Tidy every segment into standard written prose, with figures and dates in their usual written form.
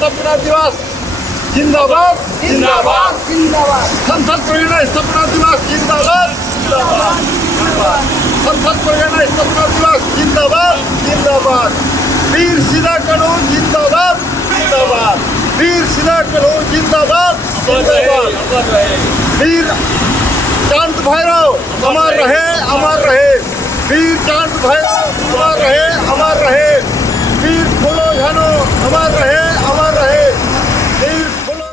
स्थापना दिवस जिंदाबाद जिंदाबाद जिंदाबाद। संसद परिगणना स्थापना दिवस जिंदाबाद जिंदाबाद जिंदाबाद। संसद परिगणना स्थापना दिवस जिंदाबाद जिंदाबाद। वीर सीधा कानून जिंदाबाद जिंदाबाद। वीर सीधा कानून जिंदाबाद जिंदाबाद। वीर चांद भैरव अमर रहे अमर रहे। वीर चांद भैरव अमर रहे अमर रहे। वीर फूलो झनो अमर रहे अमर रहे। वीर फूलो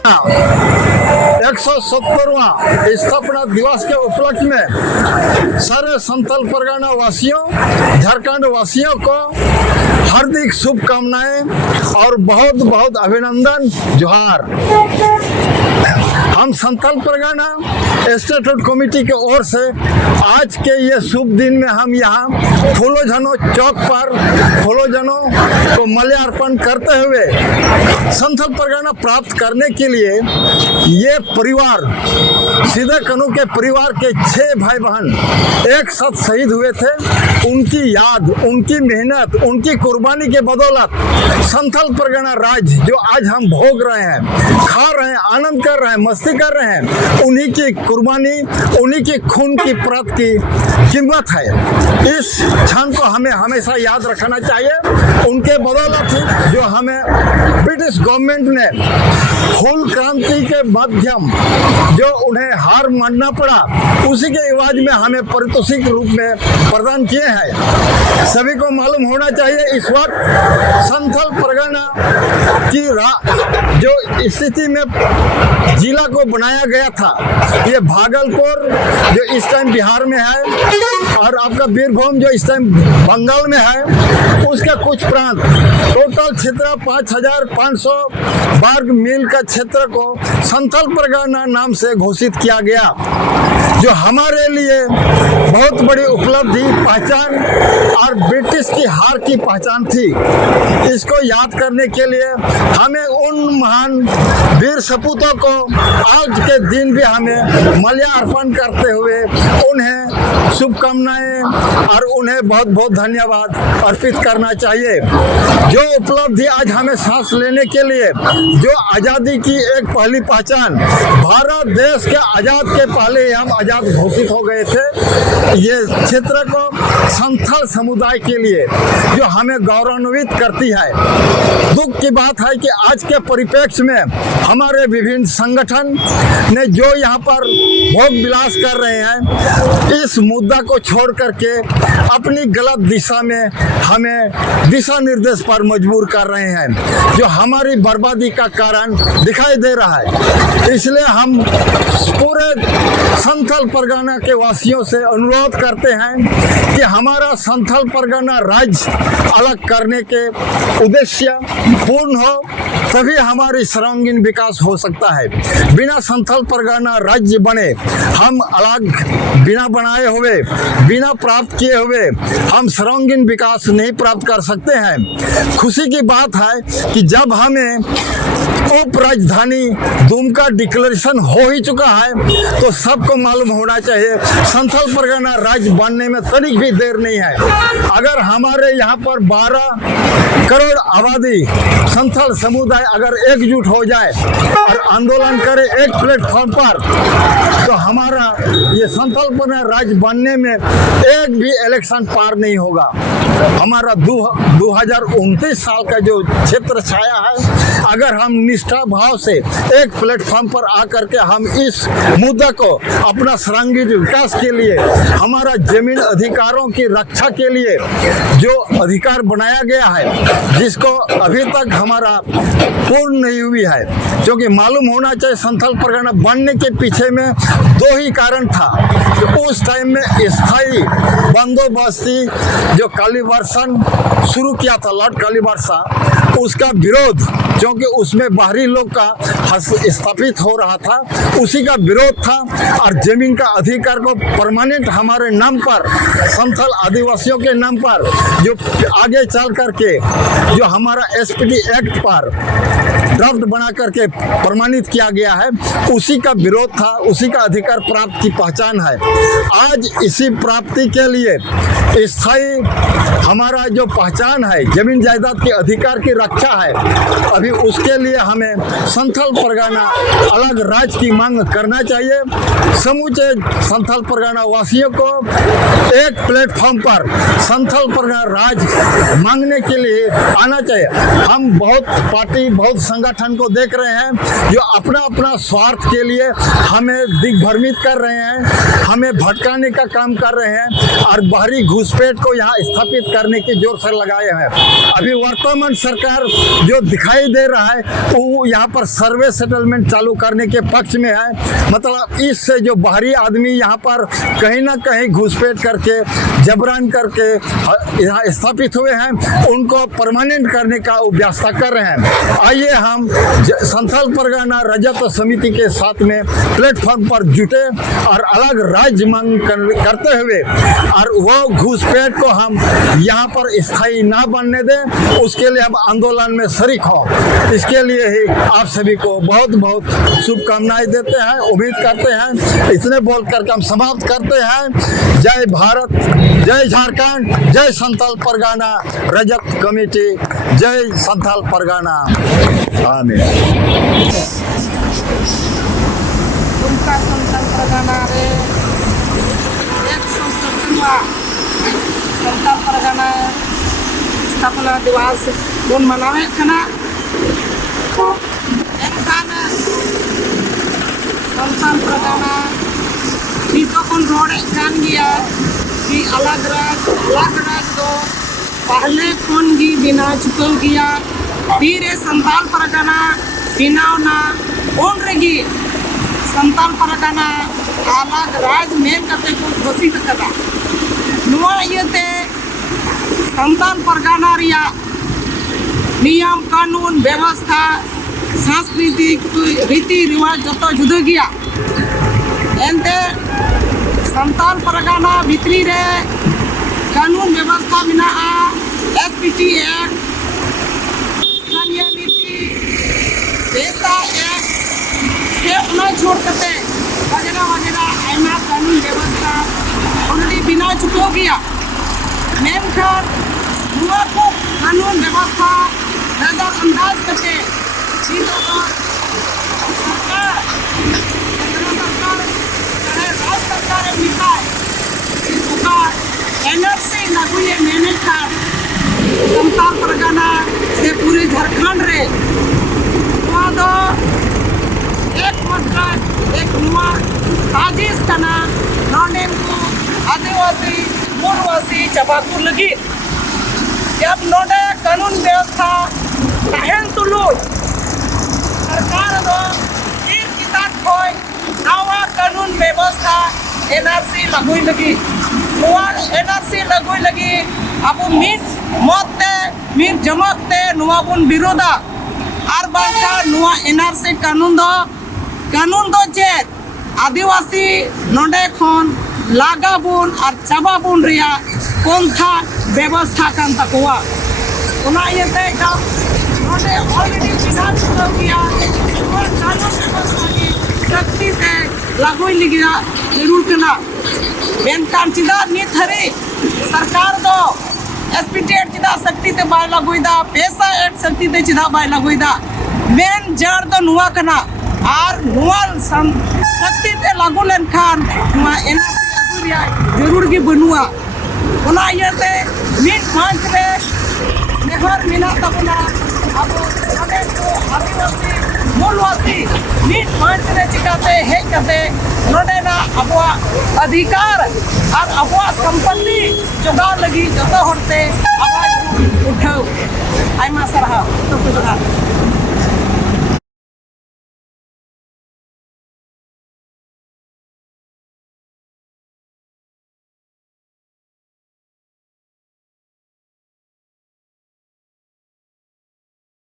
170वां स्थापना दिवस के उपलक्ष्य में सारे संथाल परगना वासियों, झारखंड वासियों को हार्दिक शुभकामनाएं और बहुत बहुत अभिनंदन, जोहार। हम संथाल परगना स्टेटहुड कमेटी के ओर से आज के ये शुभ दिन में हम यहाँ फूलो झनो चौक पर फूलो झनो को माल्यार्पण करते हुए संथाल परगना प्राप्त करने के लिए ये परिवार सीधा कानून के परिवार के 6 भाई बहन एक साथ शहीद हुए थे। उनकी याद, उनकी मेहनत, उनकी कुर्बानी के बदौलत संथाल परगना राज्य जो आज हम भोग रहे हैं, खा रहे हैं, आनंद कर रहे हैं, मस्ती कर रहे हैं, उन्हीं की कुर्बानी, उन्हीं की खून की परत की कीमत है। इस क्षण को हमें हमेशा याद रखना चाहिए। उनके बदौलत ही जो हमें ब्रिटिश गवर्नमेंट ने फूल क्रांति के माध्यम जो उन्हें हार मानना पड़ा, उसी के इवाज में हमें पारितोषिक रूप में प्रदान किए हैं। सभी को मालूम होना चाहिए इस वक्त संथाल परगना की जो स्थिति में जिला को बनाया गया था, ये भागलपुर जो इस टाइम बिहार में है और आपका बीरभूम जो इस टाइम बंगाल में है, उसका कुछ प्रांत टोटल क्षेत्र 5500 वर्ग मील का क्षेत्र को संथाल परगना नाम से घोषित किया गया, जो हमारे लिए बहुत बड़ी उपलब्धि, पहचान और ब्रिटिश की हार की पहचान थी। इसको याद करने के लिए हमें उन महान वीर सपूतों को आज के दिन भी हमें माल्यार्पण करते हुए उन्हें शुभकामनाएं और उन्हें बहुत बहुत धन्यवाद अर्पित करना चाहिए। जो उपलब्धि आज हमें सांस लेने के लिए, जो आज़ादी की एक पहली पहचान, भारत देश के आज़ाद के पहले ही हम आज़ाद घोषित हो गए थे, ये क्षेत्र को संथाल समुदाय के लिए जो हमें गौरवान्वित करती है। दुख की बात है कि आज के परिप्रेक्ष्य में हमारे विभिन्न संगठन ने जो यहाँ पर भोग विलास कर रहे हैं, इस मुद्दा को छोड़ करके अपनी गलत दिशा में हमें दिशा निर्देश पर मजबूर कर रहे हैं, जो हमारी बर्बादी का कारण दिखाई दे रहा है। इसलिए हम पूरे संथाल परगना के वासियों से अनुरोध करते हैं कि हमारा संथाल परगना राज्य अलग करने के उद्देश्य पूर्ण हो, तभी हमारी सर्वांगीण विकास हो सकता है। बिना संथाल परगना राज्य बने, हम अलग बिना बनाए हुए, बिना प्राप्त किए हुए हम सर्वांगीण विकास नहीं प्राप्त कर सकते हैं। खुशी की बात है कि जब हमें उप राजधानी दुमका डिक्लेरेशन हो ही चुका है, तो सबको मालूम होना चाहिए संथाल परगना राज्य बनने में तनिक भी देर नहीं है। अगर हमारे यहाँ पर 12 करोड़ आबादी संथाल समुदाय अगर एकजुट हो जाए और आंदोलन करे एक प्लेटफॉर्म पर, तो हमारा ये संथाल परगना राज्य बनने में एक भी इलेक्शन पार नहीं होगा। हमारा 2029 साल का जो क्षेत्र छाया है, अगर हम निष्ठा भाव से एक प्लेटफॉर्म पर आकर के हम इस मुद्दा को अपना सर्वांगीण विकास के लिए, हमारा जमीन अधिकारों की रक्षा के लिए जो अधिकार बनाया गया है, जिसको अभी तक हमारा पूर्ण नहीं हुई है, क्योंकि मालूम होना चाहिए संथाल परगना बनने के पीछे में 2 ही कारण था। तो उस टाइम में स्थायी बंदोबस्ती जो कालीवर्सन शुरू किया था, लॉर्ड कालीवर्सा, उसका विरोध, क्योंकि उसमें बाहरी लोग का स्थापित हो रहा था, उसी का विरोध था। और जमीन का अधिकार को परमानेंट हमारे नाम पर, संथाल आदिवासियों के नाम पर, जो आगे चल करके जो हमारा एसपीटी एक्ट पर ड्राफ्ट बना करके प्रमाणित किया गया है, उसी का विरोध था, उसी का अधिकार प्राप्त की पहचान है। आज इसी प्राप्ति के लिए स्थायी हमारा जो पहचान है, जमीन जायदाद के अधिकार की रक्षा है, अभी उसके लिए हमें संथाल परगना अलग राज्य की मांग करना चाहिए। समूचे संथाल परगना वासियों को एक प्लेटफॉर्म पर संथाल परगना राज्य मांगने के लिए आना चाहिए। हम बहुत पार्टी, बहुत संगठन को देख रहे हैं जो अपना अपना स्वार्थ के लिए हमें दिग्भ्रमित कर रहे हैं, हमें भटकाने का काम कर रहे हैं और बाहरी घुसपैठ को यहाँ स्थापित करने की जोर से लगाए हैं। अभी वर्तमान सरकार जो दिखाई दे रहा है वो यहाँ पर सर्वे सेटलमेंट चालू करने के पक्ष में है। मतलब इससे जो बाहरी आदमी यहाँ पर कहीं ना कहीं घुसपैठ करके जबरन करके यहाँ स्थापित हुए हैं, उनको परमानेंट करने का व्यवस्था कर रहे हैं। आइए हम संथाल परगना रजत समिति के साथ में प्लेटफॉर्म पर जुटे और अलग राज्य मांग करते हुए और वो घुसपैठ को हम यहाँ पर स्थायी ना बनने दें, उसके लिए हम आंदोलन में शरीक हों। इसके लिए ही आप सभी को बहुत बहुत शुभकामनाएं देते हैं, उम्मीद करते हैं। इतने बोल करके हम समाप्त करते हैं। जय भारत, जय झारखंड, जय संथाल परगना रजत कमेटी, जय संथाल परगना। आमीन। तुमका संथाल परगना रे 170वां संथाल परगना स्थापना दिवस बन मनावे कना। एनखान संथाल परगना नितो कोन रोड़े कान गया कि अलग राज दो पहले कौन गी बिना चुकल गया धीरे संथाल परगना बिनावना उन रेगी संथाल परगना अलग राज मेन कते को घोषित करा। नुआ इयते संथाल परगना रिया नियम कानून व्यवस्था सांस्कृतिक रीति रिवाज जो जुदा गया एनते संथाल परगना भितरी रे कानून व्यवस्था मिना एसपीटी एक्ट, स्थानीय नीति, पैसा एक्ट से उन्हें छोड़ करते वगैरह आयमा कानून व्यवस्था उन्हें बिना चुको गया। मेनखान हुआ को कानून व्यवस्था नजरअंदाज करते सरकार, केंद्र सरकार, राज्य सरकार निकाय एनआरसी लागू ये मैंने खान संथाल परगना से पूरे झारखंड रे दो एक मतलब एक नुआ साजिश कना नौने को आदिवासी मूलवासी चबाकू लगी। जब नोडे कानून व्यवस्था तहन तुलुज सरकार दो तीन किताब खोई नवा कानून व्यवस्था एनआरसी लागू लगी। एनआरसी लागू लगी अब मीट मते मीट जमकते नुआ बुन विरोधा और बाका नुआ एनआरसी कानून दो चेत आदिवासी नोडे खन लागा बुन और चाबा बुन रिया कोंथा व्यवस्था कान तकवा उना येते का नोडे ऑलरेडी बिना चुका किया और कानून व्यवस्था की शक्ति से लागू लिया जरूर कना। मेनकान चिदा नित हरे सरकार दो एसपीटी एक्ट चिदा शक्ति ते बाय लागुइदा, पैसा एक्ट शक्ति ते चिदा बाय लागुइदा। मेन जड़ दो नुआ कना और नुआ शक्ति ते लागू लेनखान नुआ एनआरसी लागू रिया जरूर गी बनुआ। उना येते मिट मंच रे नेहर मिना तबना अब अने को आदिवासी मूलवासी मिट मंच रे चिकाते हे कते नोडे ना अबवा अधिकार और अबवा संपत्ति जोगा लगी जतो हरते आवाज उठाओ। आयमा सरहा तो